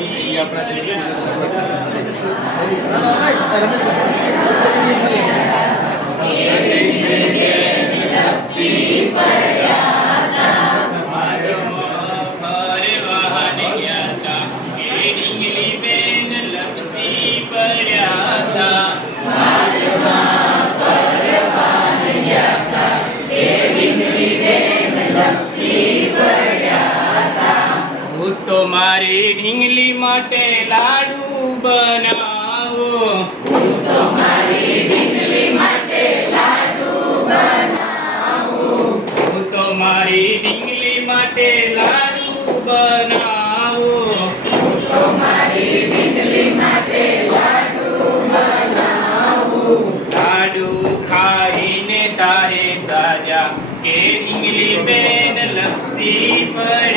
y, y મારી ઢીંગલી માટે લાડુ બનાવો હું તો મારી ઢીંગલી માટે લાડુ બનાવો હું તો મારી ઢીંગલી માટે લાડુ બનાવો હું તો મારી ઢીંગલી માટે લાડુ બનાવો લાડુ ખાઈને તારે સાજા કે ઢીંગલી બેન લપસી પડે